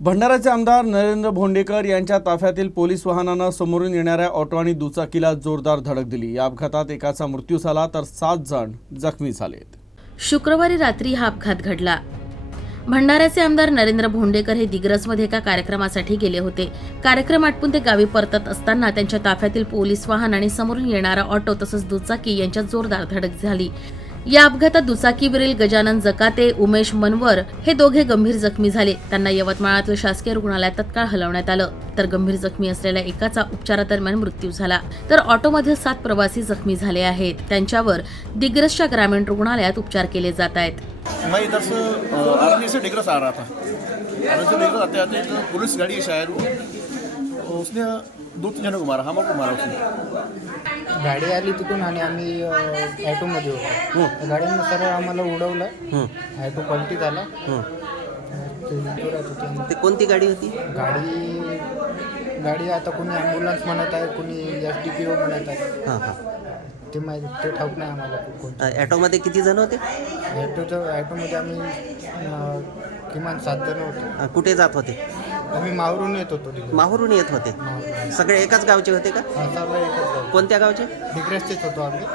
भंडाऱ्याचे आमदार नरेंद्र भोंडेकर यांच्या ताफ्यातील पोलीस वाहनानं समोरून येणाऱ्या ऑटो आणि दुचाकीला जोरदार धडक दिली। या अपघातात एकाचा मृत्यू झाला तर 7 जण जखमी झालेत। शुक्रवारी रात्री हा अपघात घडला। भंडाऱ्याचे आमदार नरेंद्र भोंडेकर हे दिग्रसमध्ये एका कार्यक्रमासाठी गेले होते। कार्यक्रम आटपून ते गावी परतत असताना त्यांच्या ताफ्यातील पोलीस वाहन आणि समोरून येणारा ऑटो तसंच दुचाकी यांच्यात जोरदार धडक झाली। या अपघातात दुचाकीवरील गजानन जकाते, उमेश मनवर हे दोघे गंभीर जखमी झाले। त्यांना यवतमाळातील शासकीय रुग्णालयात तत्काळ हलवण्यात आलं, तर गंभीर जखमी असलेल्या एकाचा उपचारादरम्यान मृत्यू झाला, तर ऑटोमधील 7 प्रवासी जखमी झाले आहेत। त्यांच्यावर दिग्रसच्या ग्रामीण रुग्णालयात उपचार केले जात आहेत। मैं इधर से आर्मी से डिग्रस आ रहा था। आर्मी से डिग्रस आते आते एक पुलिस गाड़ी शायद उसने 2-3 जनों को मारा, हमको मारा उसने। गाडी आली तिथून आणि आम्ही ॲटोमध्ये होतो। त्या गाडीने सरळ आम्हाला उडवलं, ॲटो पलटी झाला। ते कोणती गाडी होती? गाडी आता कोणी ॲम्ब्युलन्स म्हणत आहे, कोणी SDPO म्हणत आहे। हां हां ते ठाऊक नाही आम्हाला कोणतं। ॲटोमध्ये किती जण होते? ॲटोमध्ये आम्ही किमान 7 जण होतो। कुठे जात होते? आम्ही माहूरून येत होतो। माहूरून येत होते? सगळे एकाच गावचे होते का? सर्व एकच कोणत्या गावचे? डिग्रसचेच होतो आम्ही।